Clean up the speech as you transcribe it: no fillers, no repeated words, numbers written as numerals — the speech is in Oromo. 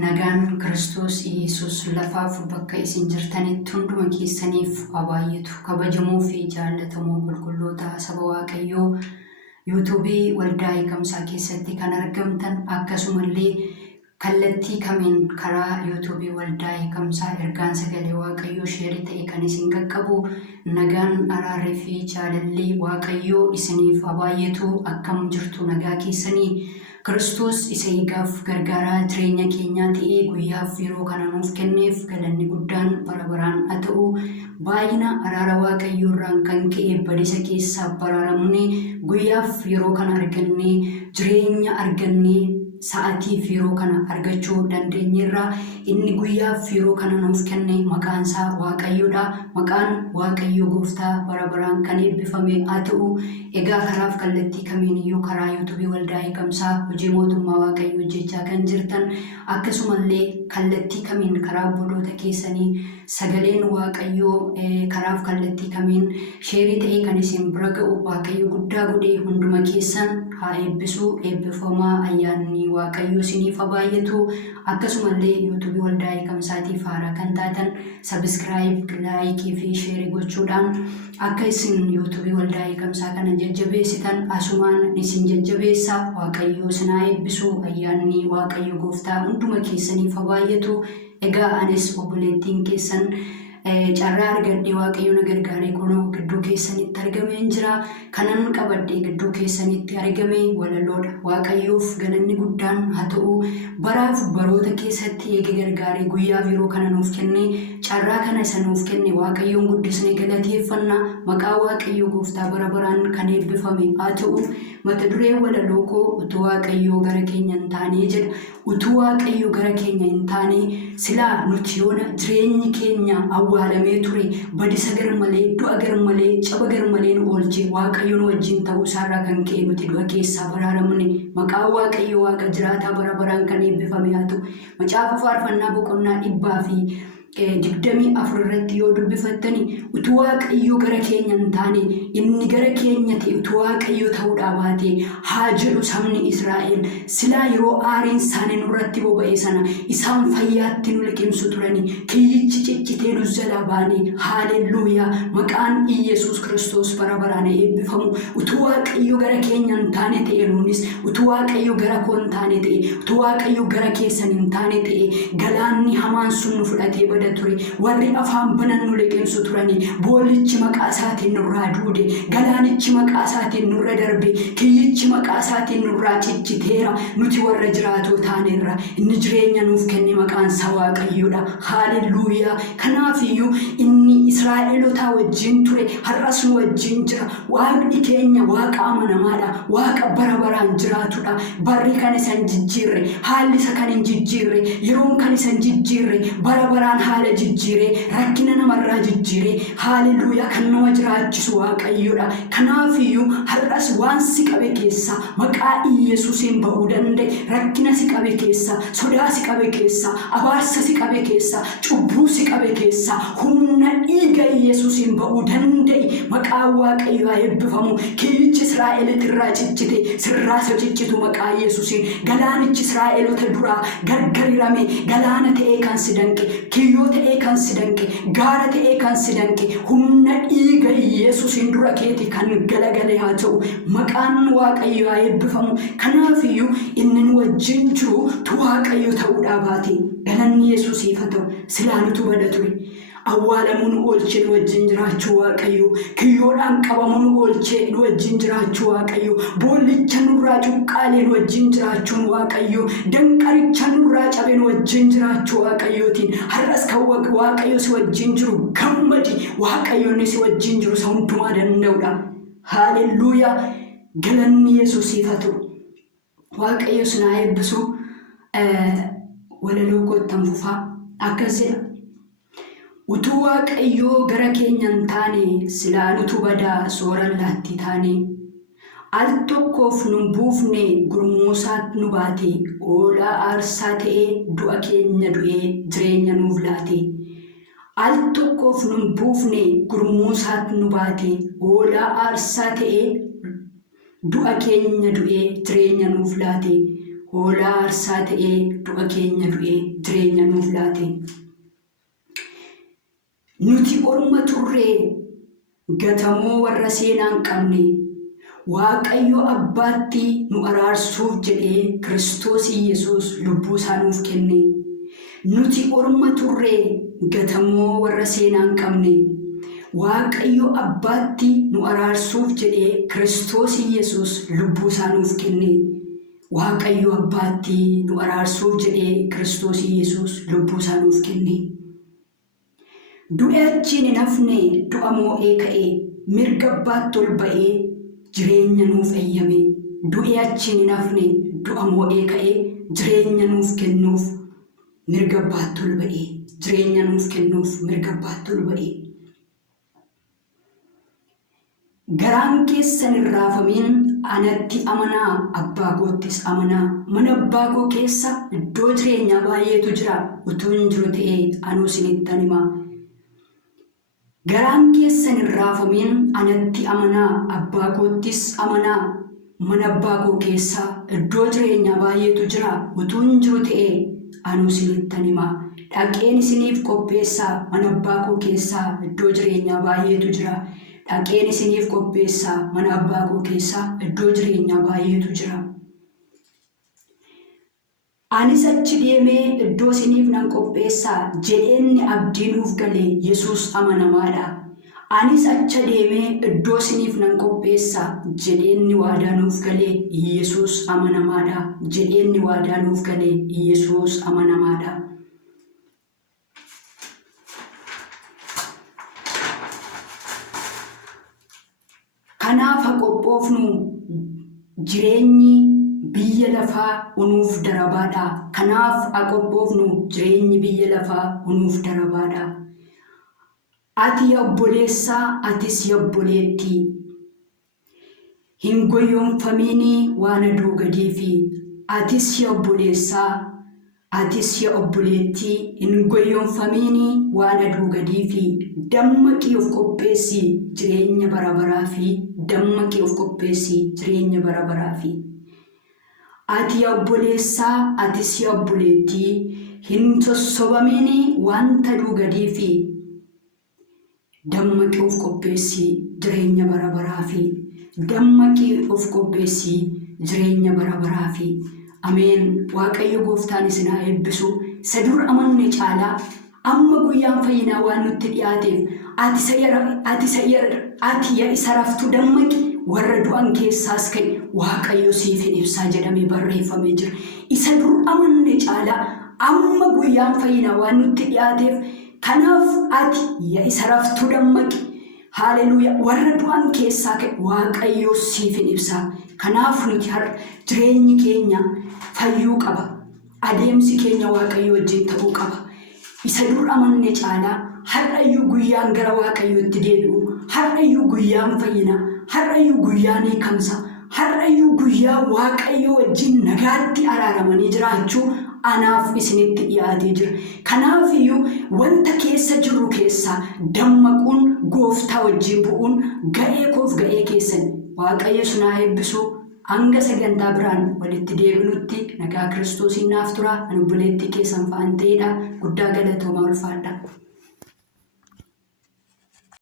Nagaan Kiristoos Yesuus lafaaf bakka isin jirtanitti hunduma keessaniif baay'atu kabajamoo fi jaallatamoo qulqulloota saba Waaqayyoo yuutuubii waldaa eegamsaa keessatti kan argamtan akkasumallee kallattii kamiin karaa yuutuubii waldaa eegamsaa ergaan sagalee Waaqayyoo sheerii ta'e kan isin qaqqabu nagaan araarrii fi jaalalli Waaqayyoo isiniif baay'atu akkam jirtu nagaa keessanii Kiristoos isa eegaaf gargaaraa jireenya keenyaa ta'ee guyyaaf yeroo kana nuuf kenneef galanni guddaan bara baraan haa ta'u baay'ina araara Waaqayyoo irraan kan ka'e badisa keessaa baraaramne guyyaaf yeroo kana argannee jireenya argannee sa'aatiif yeroo kana argachuu dandeenyeerra inni guyyaaf yeroo kana nuuf kenne maqaan isaa Waaqayyoodha. Maqaan Waaqayyoo Gooftaa bara baraan kan eebbifame haa ta'u egaa karaaf kallattii kamiiniyyuu karaa yuutuubii waldaa eegamsaa hojii mootummaa Waaqayyoo hojjechaa kan jirtan akkasumallee kallattii kamiin karaa obboloota keessanii sagaleen Waaqayyoo karaaf kallattii kamiin sheerii ta'ee kan isin bira ga'u Waaqayyo guddaa godhee hunduma keessan haa eebbisu eebbifamaa ayyaanni Waaqayyoo isiniif haa baay'atu akkasumallee yuutuubii waldaa eegamsaatiif haaraa kan taatan sabiskiraayib laayikii fi sheerii gochuudhaan akka isin yuutuubii waldaa eegamsaa kana jajjabeessitan asumaan isin jajjabeessa Waaqayyoo isin haa eebbisu ayyaanni Waaqayyo Gooftaa hunduma keessaniif haa baay'atu. Egaa anis obboleettiin keessan carraa argadhee Waaqayyo na gargaaree kunoo gidduu keessanitti argameen jira. Kanan qabadhee gidduu keessanitti argame walaloodha. Waaqayyoof galanni guddaan haa ta'u baraaf baroota keessatti eege gargaaree guyyaaf yeroo kana nuuf kenne carraa kana isa nuuf kenne Waaqayyoon guddisnee galateeffanna. Maqaa Waaqayyoo Gooftaa bara baraan kan eebbifame haa ta'u mata duree walaloo koo utuu Waaqayyoo gara keenya hin taane jedha. Utuu Waaqayyoo gara keenya hin taane silaa nuti yoona jireenyi keenya awwaalamee ture badisa gar malee du'a gar malee caba gar malee nu oolche Waaqayyoon wajjin ta'uu isaarraa kan ka'e nuti du'a keessaa baraaramne maqaa Waaqayyoo Waaqa jiraataa bara baraan kan eebbifame haa ta'u. Macaafa faarfannaa boqonnaa 124 irratti yoo dubbifattani utuu Waaqayyoo gara keenya hin taane inni gara keenya ta'e utuu Waaqayyoo ta'uudhaa baate haa jedhu sabni Israa'el silaa yeroo aariin isaanii nurratti boba'e sana isaan fayyaatti nu liqimsu turani kiyyichi ciccitee nu jalaa baane haalelluuyaa maqaan Iyesuus Kiristoos bara baraan eebbifamu. Utuu Waaqayyoo gara keenya hin taane ta'e nuunis utuu Waaqayyoo gara koo hin taane ta'e utuu Waaqayyoo gara keessan hin taane ta'e galaanni hamaan sun nu fudhatee bada ture warri afaan banan nu liqimsu turani boollichi maqaa isaatiin nurraa duude galaanichi maqaa isaatiin nurra darbe kiyyichi maqaa isaatiin nurraa cicciteera nuti warra jiraatoo taaneerra inni jireenya nuuf kenne maqaan isaa Waaqayyoodha. Haalelluuyaa kanaafiyyuu inni Israa'elotaa wajjin ture har'as nu wajjin jira. Waaqni keenya Waaqa amanamaadha. Waaqa bara baraan jiraatudha. Barri kan isan jijjiirre haalli isa kan hin jijjiirre yeroon kan isan jijjiirre bara baraan haala jijjiiree rakkina namarraa jijjiiree haalelluuyaa kan nama jiraachisu Waaqayyoodha. Kanaafiyyuu har'as waan si qabe keessaa maqaa Iyesuusiin ba'uu danda'e rakkina si qabe keessaa sodaa si qabe keessaa abaarsa si qabe keessaa cubbuu si qabe keessaa humna dhiiga Iyesuusiin ba'uu danda'e maqaa Waaqayyoo haa eebbifamu. Kiyyichi Israa'elitti irraa ciccite sirraa isa ciccitu maqaa Iyesuusiin galaanichi Israa'elota duraa gargarirame galaana ta'ee kan si danqe kiyyoo ta'ee kan si danqe gaara ta'ee kan si danqe humna dhiiga Iyesuusiin dura keeti kan galagale haa ta'u maqaan Waaqayyoo haa eebbifamu. Kanaafiyyuu inni nu wajjin jiru tu Waaqayyo ta'uudhaa baate galanni Yesuusiif haa ta'u silaa nutu bada ture. Awwaalamuun oolchee nu wajjin jiraachuu Waaqayyo kiyyoodhaan qabamuun oolchee nu wajjin jiraachuu Waaqayyo boollicha nurraa cuqqaalee nu wajjin jiraachuun Waaqayyo danqaricha nurraa cabee nu wajjin jiraachuu Waaqayyootiin har'as kan Waaqayyo si wajjin jiru gammadi Waaqayyoonni si wajjin jiru isa hundumaa danda'udha. Haalelluuyaa galanni Yesuusiif haa ta'u. Waaqayyo si haa eebbisu. Walaloo kottan fufaa akkas jedha. Utuu Waaqayyoo gara keenya hin taane silaa nutu badaa soora laatti taane al tokkoof nu buufne gurmuusaat nu baate oolaa aarsaa ta'ee du'a keenya du'ee jireenya nuuf laate. Al tokkoof nu buufne gurmuusaat nu baate oolaa aarsaa ta'ee du'a keenya du'ee jireenya nuuf laate. hoolaa aarsaa ta'ee du'a keenya du'ee jireenya nuuf laate. Nuti orma turree gatamoo warra seenaa hin qabne Waaqayyo Abbaatti nu araarsuuf jedhee Kiristoos Yesuus lubbuu isaa nuuf kenne. Nuti orma turree gatamoo warra seenaa hin qabne Waaqayyo Abbaatti nu araarsuuf jedhee Kiristoos Yesuus lubbuu isaa nuuf kenne. Waaqayyo Abbaatti nu araarsuuf jedhee Kiristoos Yesuus lubbuu isaa nuuf kenne. Du'e achiin hin hafne du'a moo'ee ka'ee mirga Abbaatti ol ba'ee jireenya nuuf eeyyame. Du'e achiin hin hafne du'a moo'ee ka'ee jireenya nuuf kennuuf mirga Abbaatti ol ba'ee jireenya nuuf kennuuf mirga Abbaatti ol ba'ee. Garaan keessan hin raafamin anatti amanaa abbaa koottis amanaa. Mana abbaa koo keessa iddoo jireenyaa baay'eetu jira. Utuu hin jiru ta'ee anuu isinittan hima. Garaan keessan hin raafamin anatti amanaa abbaa koottis amanaa. Mana abbaa koo keessa iddoo jireenyaa baay'eetu jira. Utuu hin jiru ta'ee anuu isinittan hima. Dhaqeen isiniif qopheessaa. Mana abbaa koo keessa iddoo jireenyaa baay'eetu jira. Dhaqeen isiniif qopheessaa. Mana abbaa koo keessa iddoo jireenyaa baay'eetu jira. Anis achi deemee iddoo isiniif nan qopheessaa jedheenni abdii nuuf galee Yesuus amanamaadha. Anis achi deemee iddoo isiniif nan qopheessaa jedheenni waadaa nuuf galee Yesuus amanamaadha. Jedheenni waadaa nuuf galee Yesuus amanamaadha. Kanaaf haa qophoofnu jireenyi biyya lafaa unuuf darabaadha. Kanaaf haa qophoofnu jireenyi biyya lafaa unuuf darabaadha. Ati yaa obboleessaa, atis yaa obboleettii hin goyoonfamiin waan aduu gadiifi. Atis yaa obboleessaa, atis yaa obboleettii hin goyoonfamiin waan aduu gadiifi. Dammaqii of qopheessi jireenya bara baraafi. Dammaqii of qopheessi jireenya bara baraafi. Ati yaa obboleessaa, atis yaa obboleettii hin sossobamiin wanta aduu gadiifi. Dammaqii of qopheessi jireenya bara baraafi. Dammaqii of qopheessi jireenya bara baraafi. Ameen. Waaqayyo Gooftaan isin haa eebbisu. Isa dur amanne caalaa amma guyyaan fayyinaa waan nutti dhiyaateef ati yaa isa raftu dammaqi warra du'an keessaas ka'e Waaqayyo siif hin ibsaa jedhamee barreeffamee jira. Isa dur amanne caalaa amma guyyaan fayyinaa waan nutti dhiyaateef kanaaf ati yaa isa raftu dammaqi. Haleluuyaa. Warra du'an keessaa ka'e Waaqayyo siif hin ibsaa. Kanaaf nuti har'a jireenyi keenya fayyuu qaba. Adeemsi keenya Waaqayyo wajjin ta'uu qaba. Isa dur amanne caalaa har'ayyuu guyyaan gara Waaqayyootti deebi'u. Har'ayyuu guyyaan fayyina. Har'ayyuu guyyaan hiikamsa. Har'ayyuu guyyaa Waaqayyo wajjin nagaatti araaramanii jiraachuu anaaf isinitti dhiyaatee jira. Kanaafiyyuu wanta keessa jirru keessaa dammaquun Gooftaa wajjin bu'uun ga'ee koof ga'ee keessan. Waaqayyo isin haa eebbisu. Hanga sagantaa biraan walitti deebinutti nagaa Kiristoosiin naaf tura. Ani obboleettii keessan fa'aan ta'edha. Guddaa galatoomaa ulfaadha.